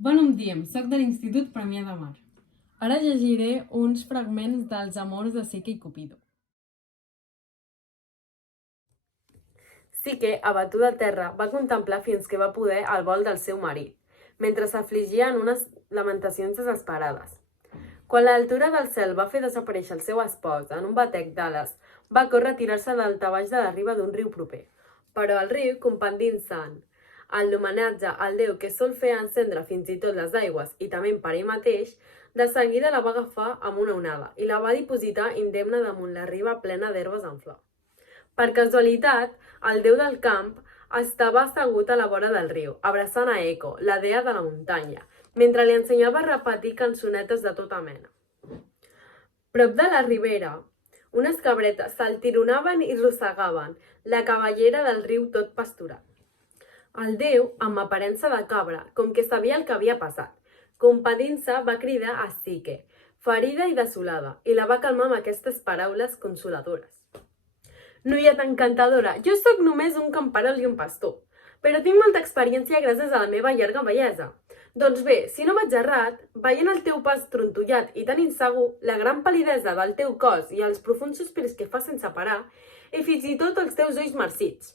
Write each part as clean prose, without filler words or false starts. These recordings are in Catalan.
Bon diem, soc de l'Institut Premià de Mar. Ara llegiré uns fragments dels amors de Psique i Cupido. Psique, abatuda a terra, va contemplar fins que va poder el vol del seu marit, mentre s'afligia en unes lamentacions desesperades. Quan l'altura del cel va fer desaparèixer el seu espòs en un batec d'ales, va córrer a tirar-se daltabaix de la riba d'un riu proper. Però el riu, compendint-se'n en l'homenatge al déu que sol fer encendre fins i tot les aigües i també per ell mateix, de seguida la va agafar amb una onada i la va dipositar indemne damunt la riba plena d'herbes en flor. Per casualitat, el déu del camp estava assegut a la vora del riu, abraçant a Eco, la dea de la muntanya, mentre li ensenyava a repetir cançonetes de tota mena. Prop de la ribera, unes cabretes s'altironaven i rossegaven la cabellera del riu tot pasturat. El déu, amb aparença de cabra, com que sabia el que havia passat, compadint-se, va cridar a Psique, ferida i desolada, i la va calmar amb aquestes paraules consoladores. Noieta encantadora, jo sóc només un camperol i un pastor, però tinc molta experiència gràcies a la meva llarga bellesa. Doncs bé, si no vaig errat, veient el teu pas trontollat i tan insegur, la gran palidesa del teu cos i els profunds sospirs que fa sense parar, i fins i tot els teus ulls marcits.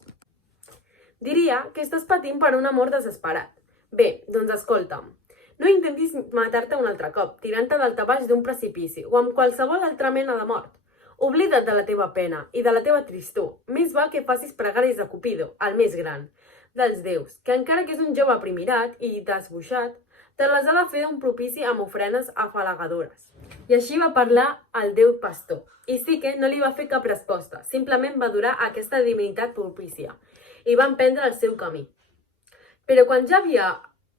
Diria que estàs patint per un amor desesperat. Bé, doncs escolta'm. No intentis matar-te un altre cop, tirant-te daltabaix d'un precipici o amb qualsevol altra mena de mort. Oblida't de la teva pena i de la teva tristor. Més val que facis pregàries a Cupido, el més gran dels déus, que encara que és un jove primirat i desboixat, te les ha de fer un propici amb ofrenes afalagadores. I així va parlar el déu pastor. I sí que no li va fer cap resposta, simplement va adorar aquesta divinitat propícia i va emprendre el seu camí. Però quan ja havia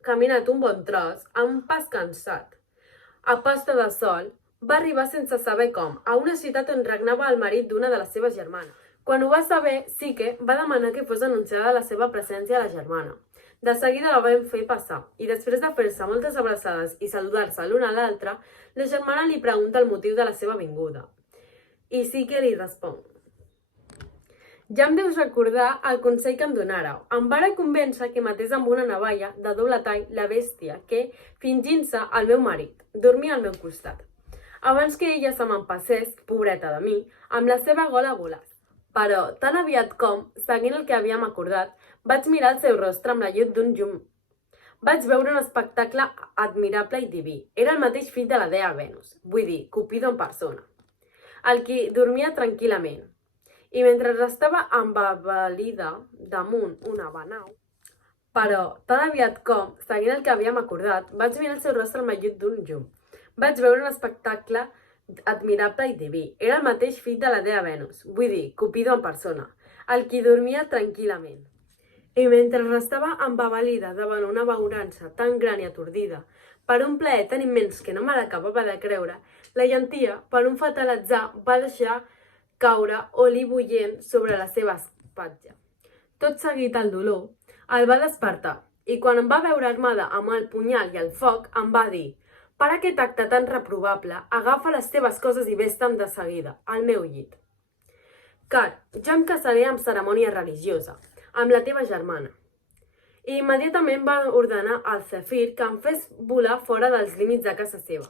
caminat un bon tros, amb un pas cansat, a posta de sol, va arribar sense saber com a una ciutat on regnava el marit d'una de les seves germanes. Quan ho va saber, Psique va demanar que fos anunciada la seva presència a la germana. De seguida la van fer passar, i després de fer-se moltes abraçades i saludar-se l'una a l'altra, la germana li pregunta el motiu de la seva vinguda. I Psique li respon: ja em deus recordar el consell que em donàreu. Em vara convèncer que matés amb una navalla de doble tall la bèstia que, fingint-se el meu marit, dormia al meu costat. Abans que ella se m'empassés, pobreta de mi, amb la seva gola volàs. Però, tan aviat com, seguint el que havíem acordat, vaig mirar el seu rostre amb la llet d'un llum. Vaig veure un espectacle admirable i diví. Era el mateix fill de la dea Venus, vull dir, Cupido en persona, el qui dormia tranquil·lament. I mentre restava embabalida damunt una banau, però tan aviat com, seguint el que havíem acordat, vaig mirar el seu rostre amb la llet d'un llum. Vaig veure un espectacle admirable i diví. Era el mateix fill de la dea Venus, vull dir, Cupido en persona, el qui dormia tranquil·lament. I mentre restava embabalida davant una abeurança tan gran i atordida, per un plaer tan immens que no me l'acabava de creure, la llentia, per un fatal atzar, va deixar caure oli bullent sobre la seva espatlla. Tot seguit el dolor el va despertar i quan em va veure armada amb el punyal i el foc em va dir: per aquest acte tan reprovable, agafa les teves coses i vés-te'n de seguida, al meu llit. Car jo em casaré amb cerimònia religiosa, amb la teva germana. I immediatament va ordenar al Zefir que em fes volar fora dels límits de casa seva.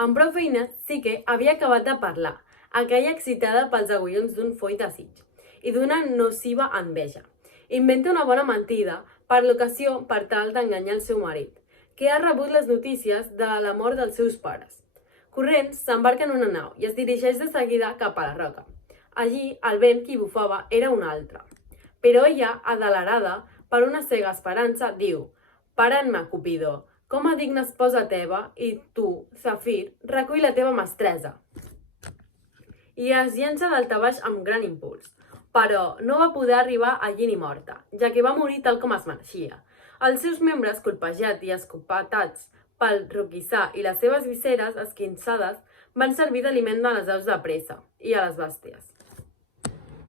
Amb prou feines, Psique havia acabat de parlar, aquella excitada pels agullons d'un foll desig i d'una nociva enveja. Inventa una bona mentida per l'ocasió per tal d'enganyar el seu marit, que ha rebut les notícies de la mort dels seus pares. Corrents, s'embarca en una nau i es dirigeix de seguida cap a la roca. Allí, el vent que hi bufava era un altre. Però ella, adelerada per una cega esperança, diu: parant-me, Cupido, com a digna esposa teva, i tu, Zefir, recull la teva mestressa. I es llença daltabaix amb gran impuls, però no va poder arribar allí ni morta, ja que va morir tal com es mereixia. Els seus membres, colpejats i escopetats pel roquissar i les seves visceres esquinçades van servir d'aliment a les aus de presa i a les bèsties.